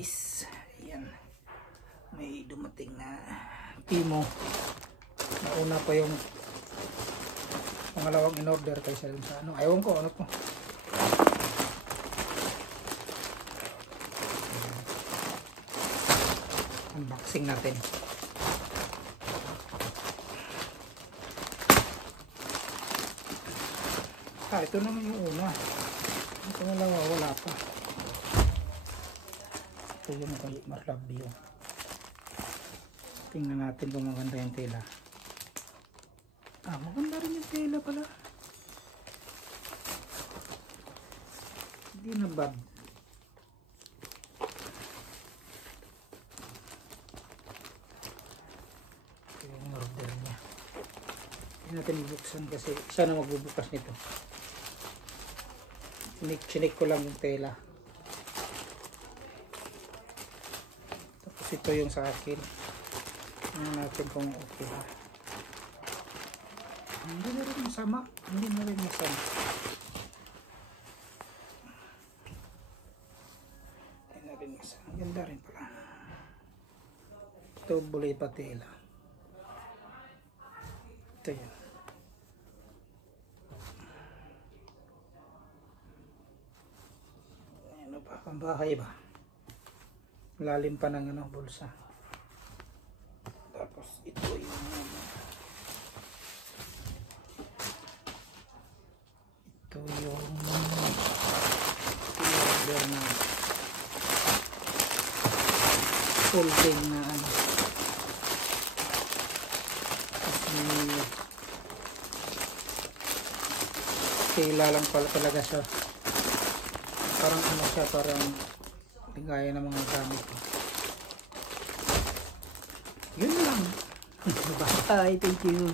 guys, ayan, may dumating na Timo. Nauna pa yung pangalawang in order kaysa dun sa ano, ayaw ko ano to. Unboxing natin. Ito naman yung una. Ito wala pa. Ito yung kay Marlabio. Tingnan natin kung maganda yung tela. Maganda rin yung tela pala. Hindi na bad. Ito yung order niya. Hindi natin bubuksan kasi siya na magbubukas nito. Chinik ko lang yung tela. Tapos ito yung sa akin. Tingnan natin kung okay ha. Hindi na rin masama. Hindi na rin masama. Hindi na rin masama. Ganda rin pala. Ito bulay pa tela. Ito yun. Ano ba? Pambahay ba? Lalim pa ng ano, bulsa. Tapos ito yung order na folding na ano. Tela lang pala talaga siya. Parang ano siya, parang ligaya ng mga gamit. Yun lang. Bye, thank you.